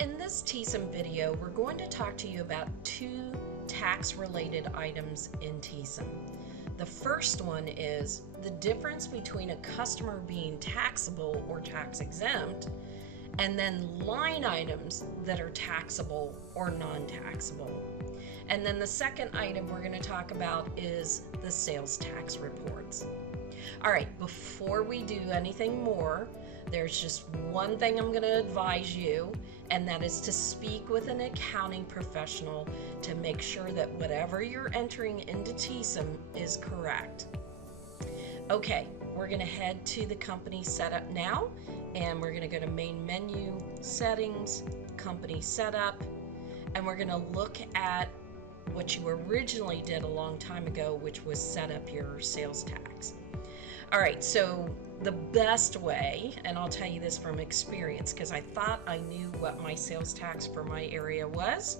In this Teesom video, we're going to talk to you about two tax-related items in Teesom. The first one is the difference between a customer being taxable or tax exempt, and then line items that are taxable or non-taxable. And then the second item we're going to talk about is the sales tax reports. All right, before we do anything more, there's just one thing I'm going to advise you, and that is to speak with an accounting professional to make sure that whatever you're entering into Teesom is correct. Okay, we're going to head to the company setup now, and we're going to go to main menu, settings, company setup, and we're going to look at what you originally did a long time ago, which was set up your sales tax. All right, so the best way, and I'll tell you this from experience because I thought I knew what my sales tax for my area was,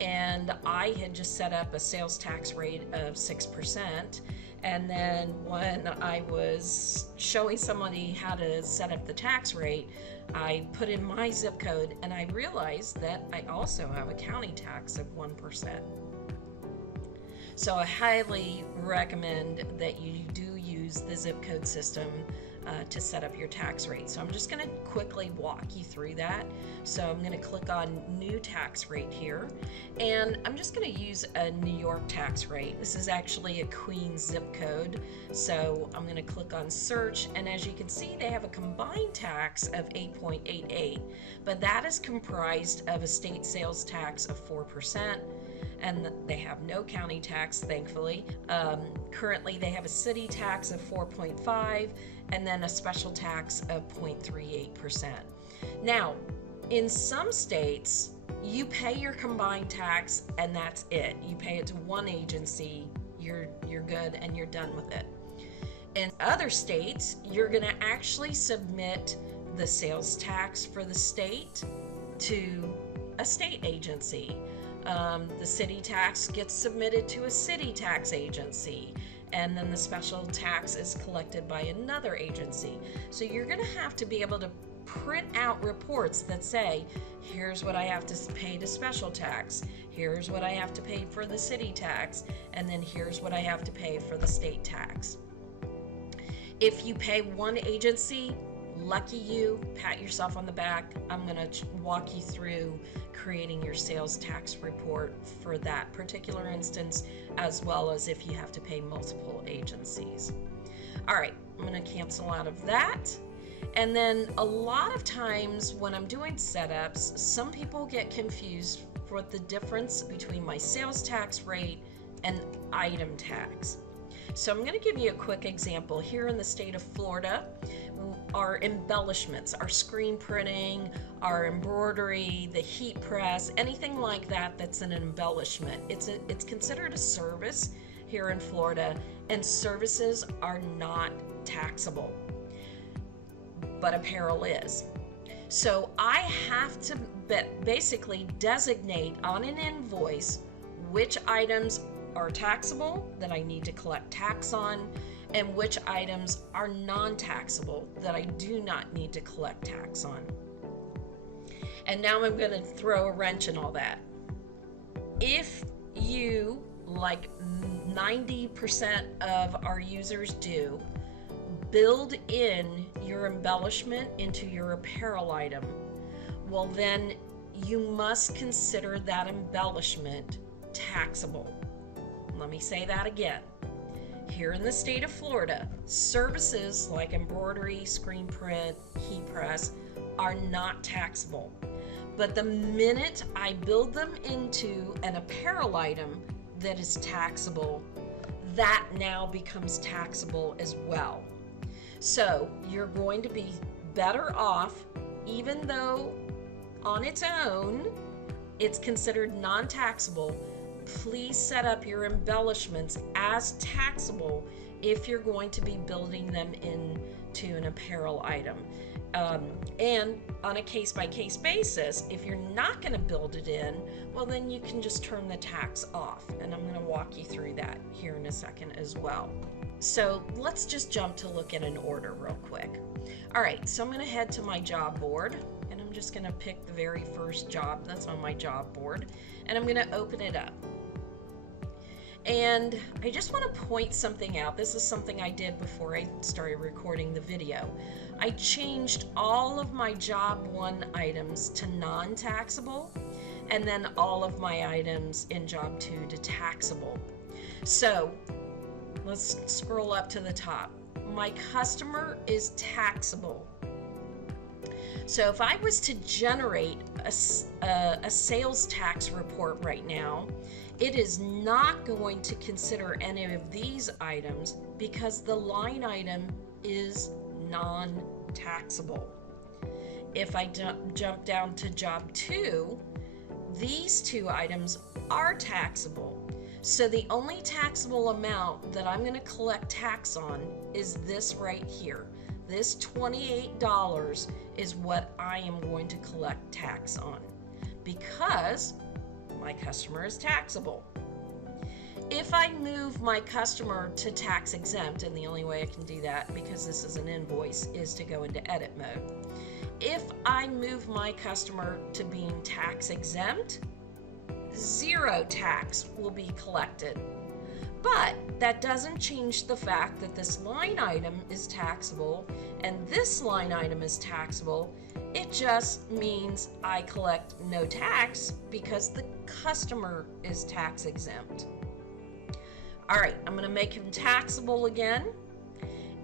and I had just set up a sales tax rate of 6%, and then when I was showing somebody how to set up the tax rate, I put in my zip code and I realized that I also have a county tax of 1%. So I highly recommend that you do use the zip code system to set up your tax rate. So I'm just going to quickly walk you through that. So I'm going to click on new tax rate here, and I'm just going to use a New York tax rate. This is actually a Queens zip code. So I'm going to click on search, and as you can see, they have a combined tax of 8.88, but that is comprised of a state sales tax of 4%. And they have no county tax, thankfully. Currently, they have a city tax of 4.5 and then a special tax of 0.38%. Now, in some states, you pay your combined tax and that's it. You pay it to one agency, you're good and you're done with it. In other states, you're going to actually submit the sales tax for the state to a state agency. The city tax gets submitted to a city tax agency, and then the special tax is collected by another agency. So you're going to have to be able to print out reports that say, here's what I have to pay to special tax, here's what I have to pay for the city tax, and then here's what I have to pay for the state tax. If you pay one agency, lucky you, pat yourself on the back. I'm going to walk you through creating your sales tax report for that particular instance, as well as if you have to pay multiple agencies. All right, I'm going to cancel out of that. And then a lot of times when I'm doing setups, some people get confused for the difference between my sales tax rate and item tax. So I'm going to give you a quick example. Here in the state of Florida, our embellishments, our screen printing, our embroidery, the heat press, anything like that that's an embellishment. It's considered a service here in Florida, and services are not taxable, but apparel is. So I have to basically designate on an invoice which items are taxable that I need to collect tax on, and which items are non-taxable that I do not need to collect tax on. And now I'm going to throw a wrench in all that. If you, like 90% of our users do, build in your embellishment into your apparel item, well then you must consider that embellishment taxable. Let me say that again. Here in the state of Florida, services like embroidery, screen print, heat press are not taxable. But the minute I build them into an apparel item that is taxable, that now becomes taxable as well. So you're going to be better off, even though on its own it's considered non-taxable. Please set up your embellishments as taxable if you're going to be building them into an apparel item. And on a case-by-case basis, if you're not going to build it in, well then you can just turn the tax off, and I'm going to walk you through that here in a second as well. So let's just jump to look at an order real quick. All right, so I'm going to head to my job board, and I'm I'm just going to pick the very first job that's on my job board, and I'm going to open it up. And I just want to point something out. This is something I did before I started recording the video. I changed all of my job 1 items to non-taxable, and then all of my items in job 2 to taxable. So let's scroll up to the top. My customer is taxable. So if I was to generate a sales tax report right now, it is not going to consider any of these items because the line item is non-taxable. If I jump down to job 2, these 2 items are taxable. So the only taxable amount that I'm going to collect tax on is this right here. This $28 is what I am going to collect tax on because my customer is taxable. If I move my customer to tax exempt, and the only way I can do that because this is an invoice is to go into edit mode. If I move my customer to being tax exempt, 0 tax will be collected. But that doesn't change the fact that this line item is taxable and this line item is taxable. It just means I collect no tax because the customer is tax exempt. All right, I'm going to make him taxable again.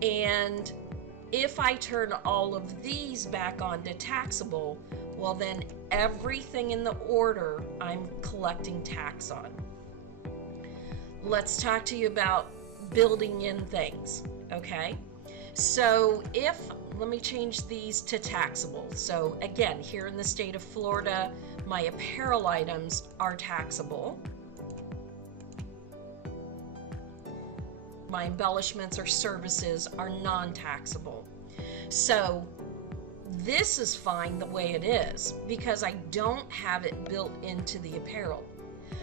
And if I turn all of these back on to taxable, well then everything in the order I'm collecting tax on. Let's talk to you about building in things, okay? So let me change these to taxable. So again, here in the state of Florida, my apparel items are taxable. My embellishments or services are non-taxable. So this is fine the way it is because I don't have it built into the apparel.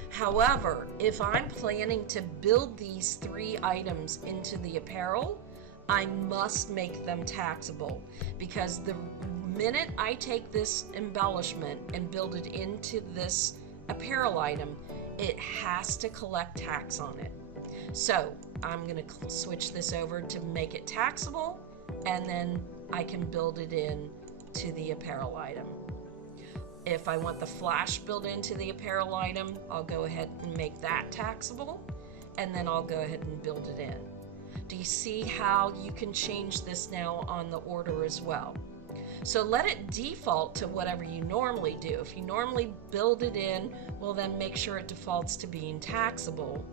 However, if I'm planning to build these 3 items into the apparel, I must make them taxable because the minute I take this embellishment and build it into this apparel item, it has to collect tax on it. So I'm going to switch this over to make it taxable, and then I can build it in to the apparel item. If I want the flash built into the apparel item, I'll go ahead and make that taxable, and then I'll go ahead and build it in. Do you see how you can change this now on the order as well? So let it default to whatever you normally do. If you normally build it in, well then make sure it defaults to being taxable.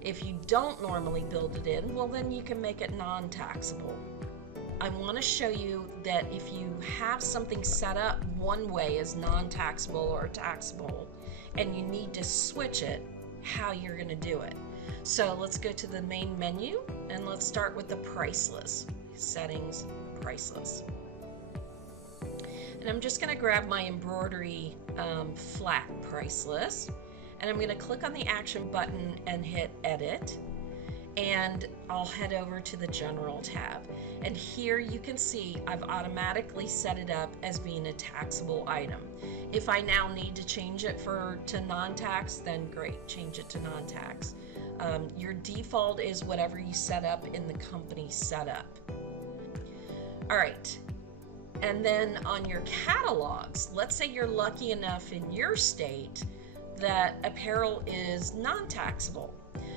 If you don't normally build it in, well then you can make it non-taxable. I want to show you that if you have something set up one way as non-taxable or taxable and you need to switch it, how you're going to do it. So let's go to the main menu and let's start with the priceless. Settings, priceless. And I'm just going to grab my embroidery flat priceless, and I'm going to click on the action button and hit edit. And I'll head over to the general tab, and here you can see I've automatically set it up as being a taxable item. If I now need to change it to non-tax, then great, change it to non-tax. Your default is whatever you set up in the company setup. All right, and then on your catalogs, let's say you're lucky enough in your state that apparel is non-taxable.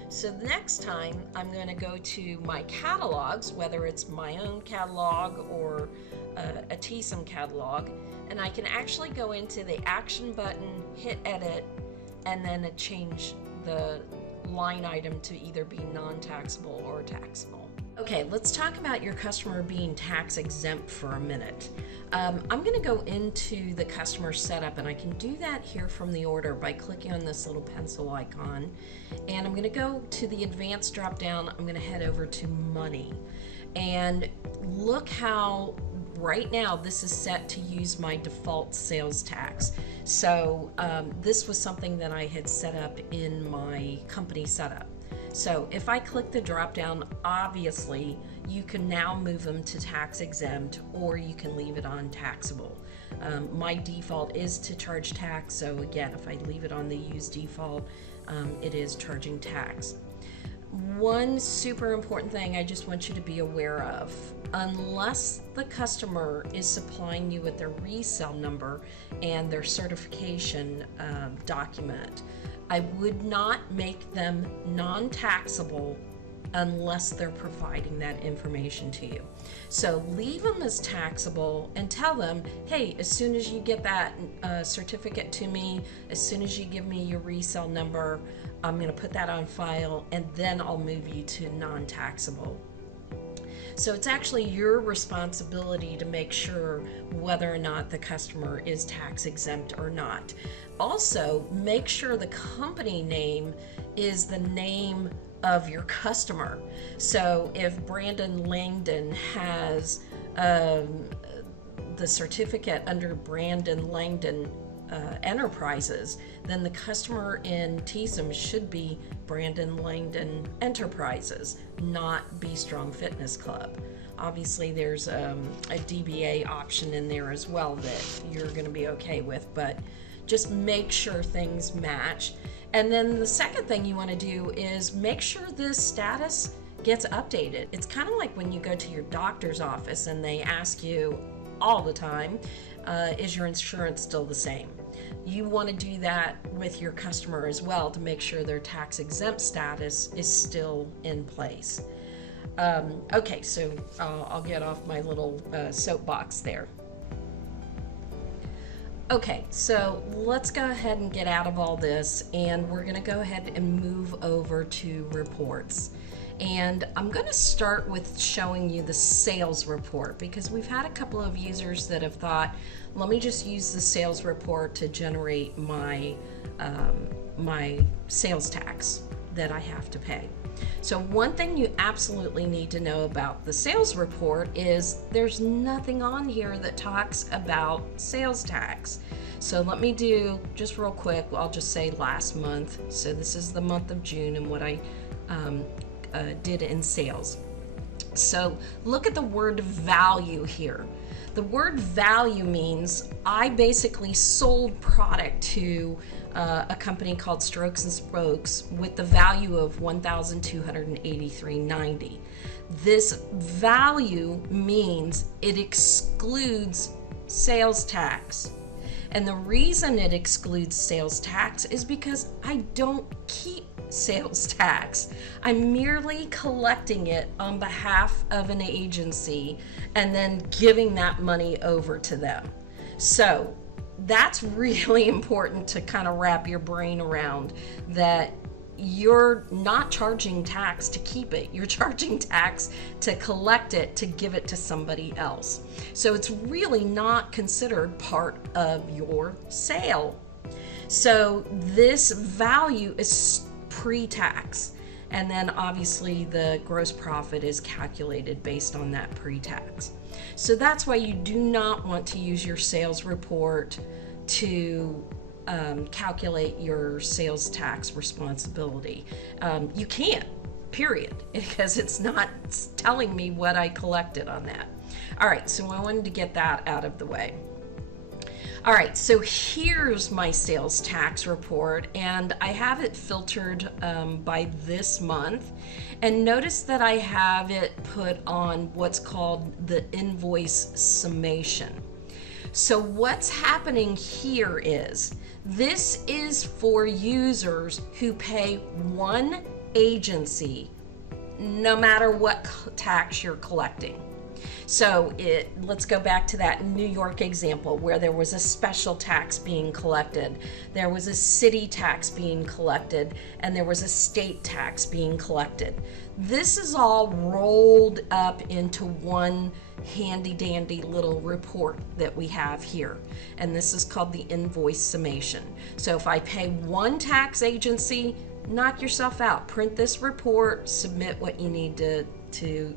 So the next time I'm going to go to my catalogs, whether it's my own catalog or a Teesom catalog, and I can actually go into the action button, hit edit, and then change the line item to either be non-taxable or taxable. Okay, let's talk about your customer being tax exempt for a minute. I'm going to go into the customer setup, and I can do that here from the order by clicking on this little pencil icon. And I'm going to go to the advanced drop down. I'm going to head over to money. And look how right now this is set to use my default sales tax. So this was something that I had set up in my company setup. So if I click the drop down, obviously you can now move them to tax exempt, or you can leave it on taxable. My default is to charge tax, so again, if I leave it on the use default, it is charging tax. One super important thing I just want you to be aware of: unless the customer is supplying you with their resale number and their certification document, I would not make them non-taxable unless they're providing that information to you. So leave them as taxable and tell them, hey, as soon as you get that certificate to me, as soon as you give me your resale number, I'm going to put that on file, and then I'll move you to non-taxable. So it's actually your responsibility to make sure whether or not the customer is tax exempt or not. Also, make sure the company name is the name of your customer. So if Brandon Langdon has the certificate under Brandon Langdon Enterprises, then the customer in Teesom should be Brandon Langdon Enterprises, not Be Strong Fitness Club. Obviously there's a DBA option in there as well that you're going to be okay with, but just make sure things match. And then the second thing you want to do is make sure this status gets updated. It's kind of like when you go to your doctor's office and they ask you all the time, is your insurance still the same? You want to do that with your customer as well to make sure their tax exempt status is still in place. Okay, so I'll get off my little soapbox there. Okay, so let's go ahead and get out of all this, and we're going to go ahead and move over to reports. And I'm going to start with showing you the sales report, because we've had a couple of users that have thought, let me just use the sales report to generate my my sales tax that I have to pay. So one thing you absolutely need to know about the sales report is there's nothing on here that talks about sales tax. So let me do just real quick, I'll just say last month. So this is the month of June and what I did in sales. So look at the word value here. The word value means I basically sold product to a company called Strokes and Spokes with the value of $1,283.90. This value means it excludes sales tax. And the reason it excludes sales tax is because I don't keep sales tax. I'm merely collecting it on behalf of an agency and then giving that money over to them. So that's really important to kind of wrap your brain around, that you're not charging tax to keep it. You're charging tax to collect it, to give it to somebody else. So it's really not considered part of your sale. So this value is pre-tax, and then obviously the gross profit is calculated based on that pre-tax. So that's why you do not want to use your sales report to calculate your sales tax responsibility. You can't, period, because it's not telling me what I collected on that. All right, so I wanted to get that out of the way. All right, so here's my sales tax report, and I have it filtered by this month. And notice that I have it put on what's called the invoice summation. So what's happening here is, this is for users who pay one agency no matter what tax you're collecting. So let's go back to that New York example where there was a special tax being collected, there was a city tax being collected, and there was a state tax being collected. This is all rolled up into one handy dandy little report that we have here, and this is called the invoice summation. So if I pay one tax agency, knock yourself out, print this report, submit what you need to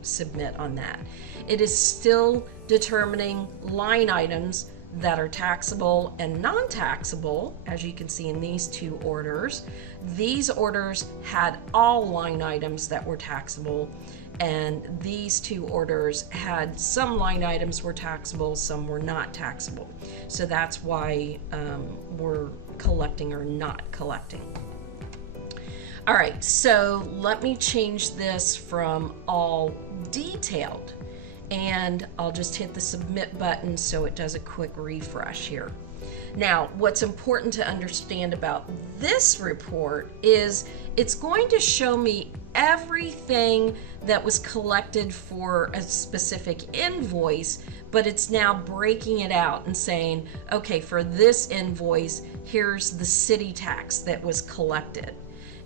submit on that. It is still determining line items that are taxable and non-taxable, as you can see in these two orders. These orders had all line items that were taxable, and these two orders had some line items were taxable, some were not taxable. So that's why we're collecting or not collecting. All right, so let me change this from all detailed, and I'll just hit the submit button so it does a quick refresh here. Now, what's important to understand about this report is it's going to show me everything that was collected for a specific invoice, but it's now breaking it out and saying, okay, for this invoice, here's the city tax that was collected.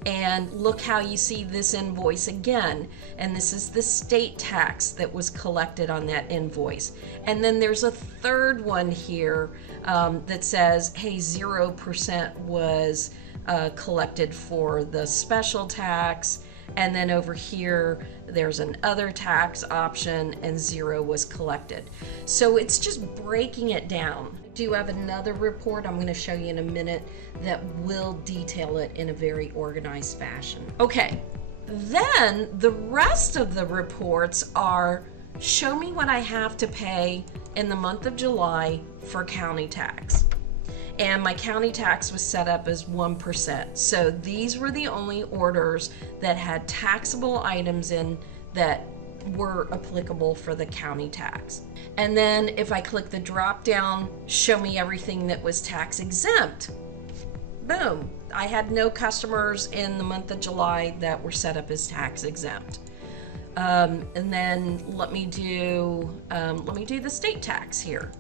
And look how you see this invoice again, and this is the state tax that was collected on that invoice. And then there's a third one here that says, hey, 0% was collected for the special tax, and then over here there's an other tax option and 0 was collected. So it's just breaking it down. I do have another report I'm going to show you in a minute that will detail it in a very organized fashion. Okay, then the rest of the reports are show me what I have to pay in the month of July for county tax. And my county tax was set up as 1%. So these were the only orders that had taxable items in that were applicable for the county tax. And then if I click the drop down, show me everything that was tax exempt. Boom, I had no customers in the month of July that were set up as tax exempt. And then let me do the state tax here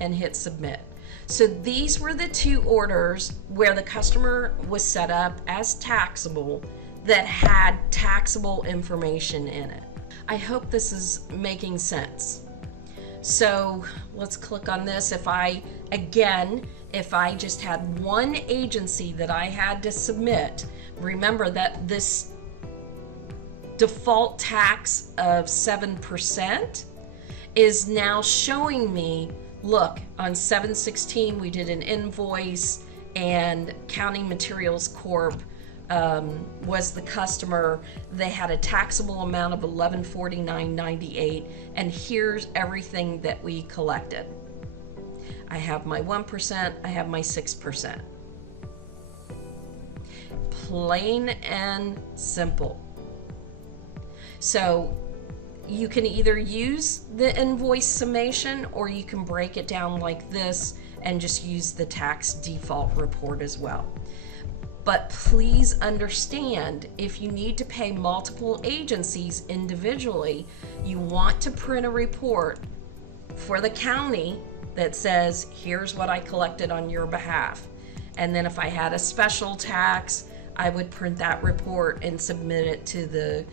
and hit submit. So these were the two orders where the customer was set up as taxable that had taxable information in it. I hope this is making sense. So let's click on this. If I just had one agency that I had to submit, remember that this default tax of 7% is now showing me, look, on 7/16 we did an invoice and County Materials Corp was the customer. They had a taxable amount of $1149.98, and here's everything that we collected. I have my 1%, I have my 6%. Plain and simple. So you can either use the invoice summation or you can break it down like this and just use the tax default report as well. But please understand, if you need to pay multiple agencies individually, you want to print a report for the county that says, here's what I collected on your behalf. And then if I had a special tax, I would print that report and submit it to the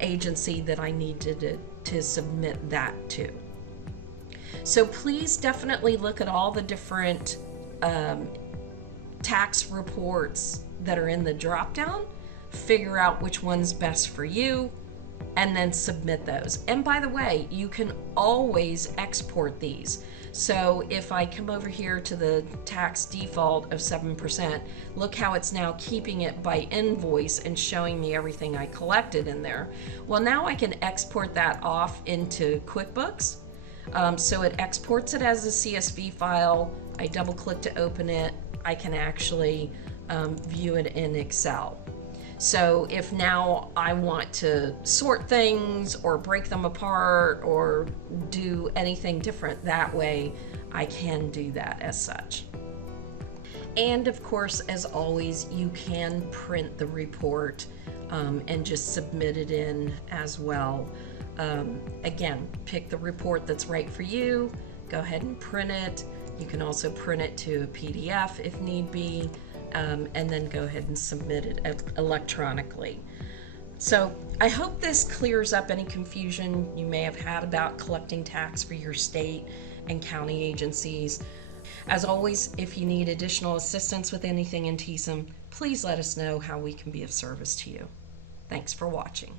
agency that I needed to submit that to. So please definitely look at all the different tax reports that are in the drop down, figure out which one's best for you, and then submit those. And by the way, you can always export these. So if I come over here to the tax default of 7%, look how it's now keeping it by invoice and showing me everything I collected in there. Well, now I can export that off into QuickBooks. So it exports it as a CSV file. I double click to open it. I can actually view it in Excel. So if now I want to sort things or break them apart or do anything different that way, I can do that as such. And of course, as always, you can print the report and just submit it in as well. Again, pick the report that's right for you, go ahead and print it. You can also print it to a PDF if need be. And then go ahead and submit it electronically. So I hope this clears up any confusion you may have had about collecting tax for your state and county agencies. As always, if you need additional assistance with anything in Teesom, please let us know how we can be of service to you. Thanks for watching.